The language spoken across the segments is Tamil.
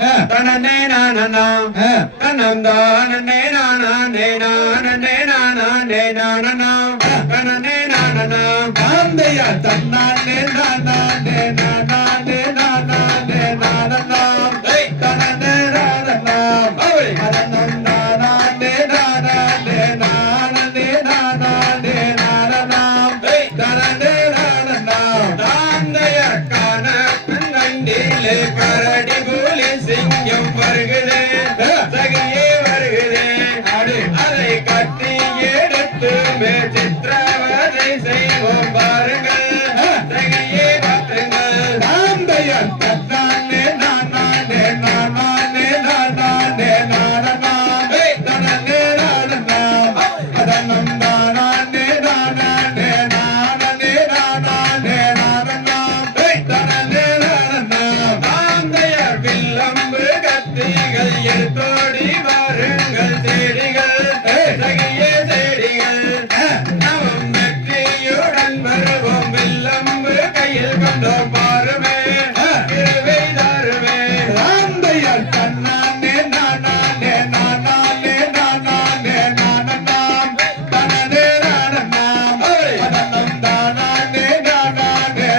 தனனே நானா தனம் தானே நானா நே நானா தனனே நானா காந்தையா தன்னானே நானா நே நானா தனனே நானா அவை தனம் தானா நே நானா தனனே நானா தாந்தைய காண கண்டிலே கரடி போலி சிங்கம் வருகிறே சகியே வருகிறே அதை கட்டி எடுத்து சித்திரவதை செய்வோம் பாருங்கள் சகியே பாருங்கள் தாந்தையன் தன்னானே நானே நானே நானே நானா தனனே நானா அதனம் தானே நானே நானே தனனே நானா தாந்தைய வில்லம்பு கத்திகள் எடுத்தோடி வாருங்கள் தேடிகள் சகியே தேடிகள் நவம் வெற்றியுடன் வருவோம் வில்லம்பு கையில் கொண்டோம் பாருமே திருவை தாருமே தாந்தையர் தன்னானே நானே நானே நானே தனனே நானா அதனம் தானே நானே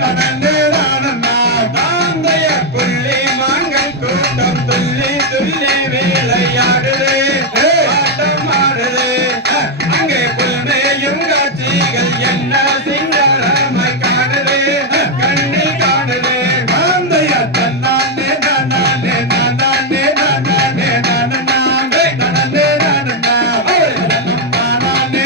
தனனே நானா தாந்தைய புள்ளி மாங்கள் கூட்டம் துள்ளி துள்ளி விளையாடுதே ஆட்டம் ஆடுதே அங்கே புல்மேயும் காட்சிகள் என்ன சிங்காரமாய் காணுதே கண்ணில் காணுதே தாந்தைய தன்னானே நானே நானே நானே தனனே நானா அதனம் தானே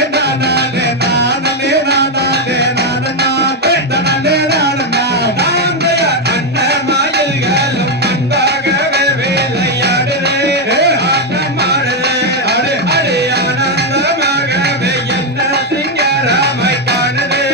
தனனே நானா தாந்தைய அன்னமயில்களும் அன்பாகவே விளையாடுதே ஆட்டம் ஆடுதே அடி ஆனந்தமாகவே என்ன சிங்காரமாய் காணுதே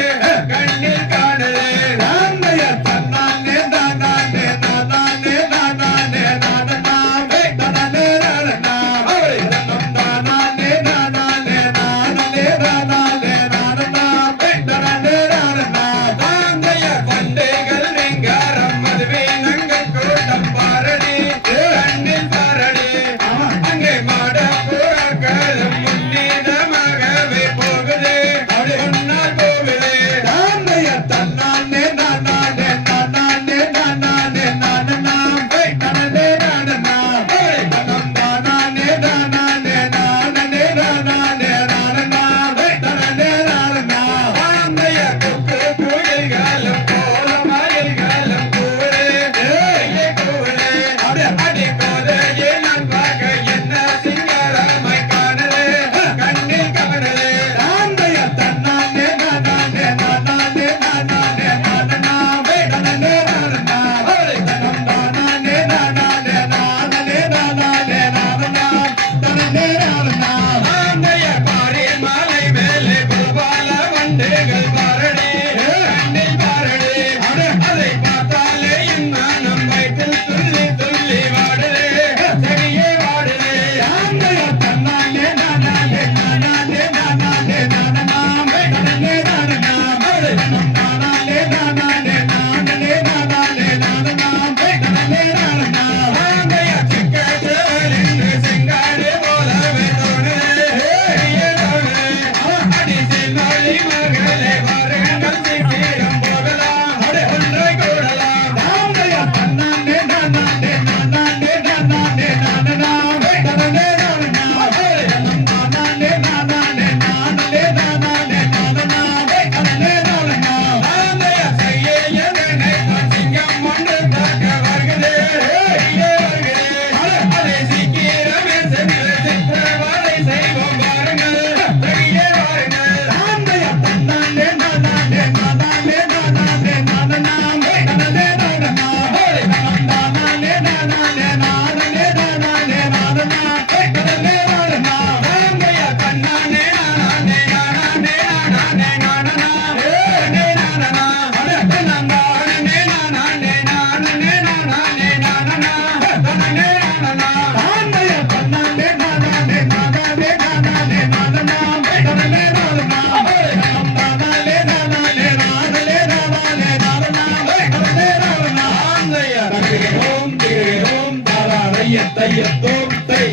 திகழோம் திகழோம் தாராரைய தைய தோம் தை